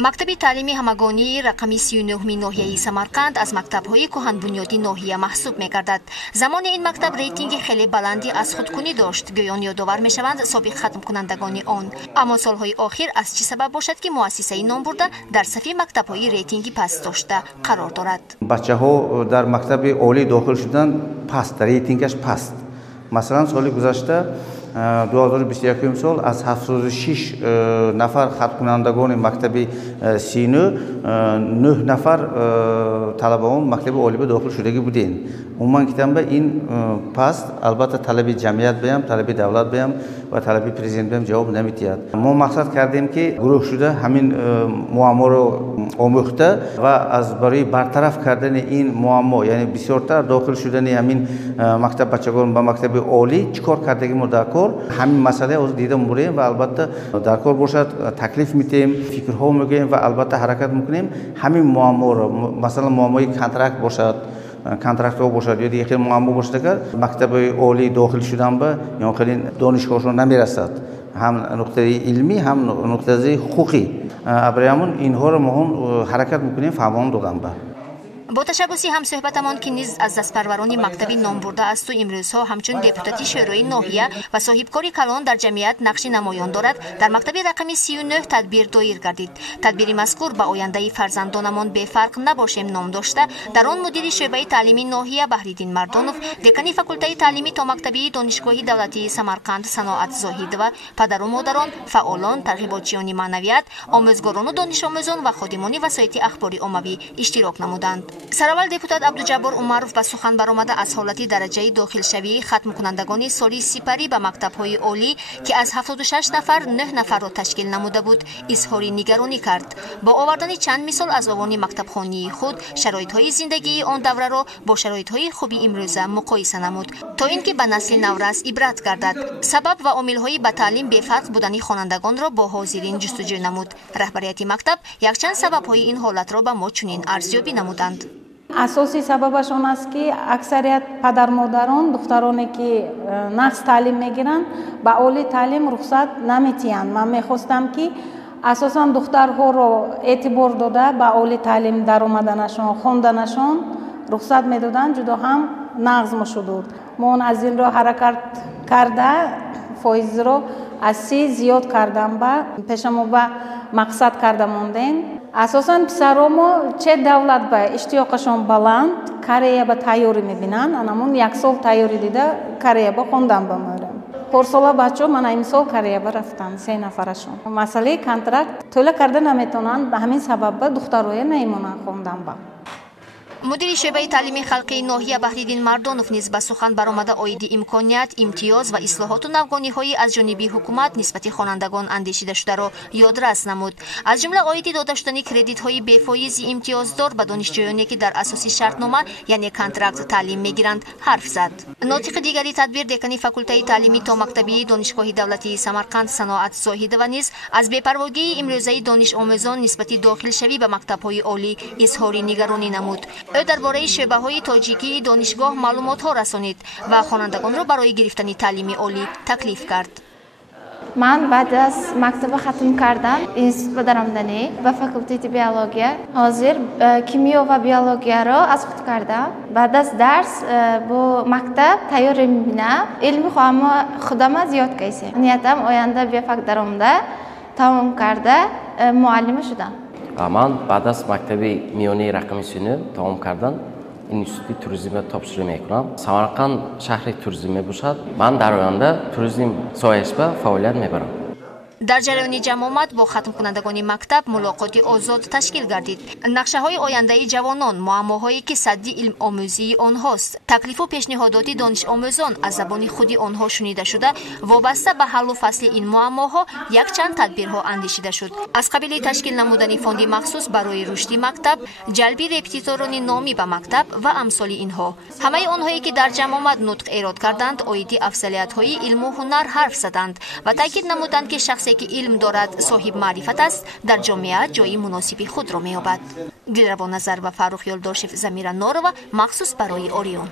مکتب تعلیمی همگانی رقم 39 ناحیه سمرقند از مکتب‌های کهن‌بنیادی ناحیه محسوب می‌گردد. زمان این مکتب ریتینگ خیلی بلندی از خودکنی داشت. گویان یادآور می‌شوند سابق ختم کنندگان آن. اما سالهای آخر از چه سبب باشد که مؤسسه نام برده در صف مکتب‌های ریتینگ پست داشته قرار دارد. بچه‌ها در مکتب عالی داخل شدن پست، ریتینگش پست. مثلا سال گذشته 2021 سال از 76 نفر ختم کنندگان مکتب سینو 9 نفر طلبه‌ان مکتب عالی داخل شدگی بودین. عموما کتاب این پست البته طلب جمعیت بیم، طلب دولت بیم و طلب پرزیدنت بیم جواب نمیدید. ما مقصد کردیم که گروه شده همین معما رو آموخته و از برای برطرف کردن این معما یعنی بسیارتر داخل شدن همین مکتب بچگان به مکتب عالی چیکار کردگی ما در کار همین مسئله از دیده می‌بریم و البته در کار باشد تکلیف میدیم، فکرها میگیم و البته حرکت میکنیم. همین معما رو مثلا معمای کنترکت باشد، کنترکت ها باشد یا دیگه معما باشد که مکتب عالی داخل شدن به یا خیلی دانشگاهشون نمیرسد، هم نقطه علمی هم نقطه حقوقی. برای همون اینها رو ما حرکت میکنیم فهمان دادن به. با تشبوسی هم صحبتمان که نیز از دستپروران مکتبی نام برده است و امروزها همچون دپوتاتی شورای ناحیه و صاحبکاری کلان در جمعیت نقش نمایان دارد در مکتب رقم 39 تدبیر دایر گردید. تدبیر مذکور به آینده فرزندانمان بفرق نباشیم نام داشته در آن مدیر شعبه تعلیمی ناحیه بهریدین مردانوف، دکانی فاکولته تعلیمی تا مکتبی دانشگاهی دولتی سمرقند صناعت زاهد و پدر و مادران، فعالان، ترغیباتچیان معنویت، آموزگاران و دانش آموزان و خادمان وسایط اخباری عمومی اشتراک نمودند. سرول دپوتات عبدالجبار عمروف به سخن برآمده از حالت درجه داخل شوی ختم کنندگان سالی سپری به مکتب‌های عالی که از 76 نفر 9 نفر را تشکیل نموده بود اظهار نگرانی کرد. با آوردن چند مثال از آوان مکتبخانه‌ای خود شرایط‌های زندگی آن دوره را با شرایط‌های خوبی امروزه مقایسه نمود تا اینکه به نسل نورس عبرت گردد. سبب و عامل‌های به تعلیم بفرق بودن خوانندگان را با حاضرین جستجو نمود. رهبریت مکتب یکچند سبب‌های این حالت را به ما چنین ارزیابی نمودند. اساسی سببش آن است که اکثریت پدر مادران دخترانی که نقص تعلیم میگیرند به عالی تعلیم رخصت نمیتیند. من میخواستم که اساسا دخترها را اعتبار داده به عالی تعلیم در آمدنشان خواندنشان رخصت میدادند، جدا هم نقض میشد. ما از این را حرکت کرده فایز را از 3 زیاد کردم به پیشمو به مقصد کرده موندیم. اساساً پسرامو چه دولت به اشتیاقشون بلند کاریا به تیاری میبینن. انمون 1 سال تیاری دیده کاریا به خوندن بمیرم. پارسالا بچه من این سال کاریا به رفتن 3 نفرشون. مسئله کنترکت طول کرده نمیتونن، به همین سبب دخترای نیمونن خوندن با. مدیر شعبه تعلیم خلقی ناحیه بهریدین مردانوف نیز به سخن برآمده عاید امکانیت، امتیاز و اصلاحات و نوگانی‌های از جانب حکومت نسبت خوانندگان اندیشیده شده را یادرس نمود. از جمله عاید داده شدن کردیت‌های بفایز امتیازدار به دانشجویانی که در اساس شرطنامه یعنی کنترکت تعلیم می‌گیرند حرف زد. ناطق دیگری تدبیر دکانی فاکولته تعلیمی تا مکتبی دانشگاهی دولتی سمرقند صناعت زاهد و نیز از بی‌پروایی امروزه دانش آموزان نسبت داخل شوی به مکتب‌های عالی اظهار نگرانی نمود. او درباره شعبه‌های تاجیکی دانشگاه معلومات‌ها رسانید و خوانندگان را برای گرفتن تعلیم عالی تکلیف کرد. من بعد از مکتب ختم کردن اینستیتوت درآمدنی و فاکولته بیولوژی حاضر کیمیا و بیولوژی را از خود کردم. بعد از درس با مکتب تیاری می‌بینم. علم خودم زیاد کیسه. نیتم آینده به فکر درآمده تمام کرده معلم شدم. من بعد از مکتب میانی رقم 39 تمام کردن اینستیتوت توریسم تابشیری میکنم. سمرقند شهر توریسم باشد. من در آینده توریسم سایش به فعالیت میبرم. در جریان جمع آمد با ختم کنندگان مکتب ملاقات آزاد تشکیل گردید. نقشه های آینده جوانان، معماهایی که سدی علم آموزی آنهاست، تکلیف و پیشنهادات دانش آموزان از زبان خودی آنها شنیده شده، وابسته به حل و فصل این معماها یک چند تدبیرها اندیشیده شد. از قبیل تشکیل نمودن فوندی مخصوص برای رشد مکتب، جلب رپتیتوران نامی به مکتب و امثال اینها. همه آنهایی که در جمع آمد نطق ایراد کردند، عاید افضلیت های علم و هنر حرف زدند و تاکید نمودند که شخصی که علم دارد صاحب معرفت است در جامعه جای مناسب خود را می‌یابد. دلربا نظر و فروخ یلداشف زمیر نورو مخصوص برای اوریون.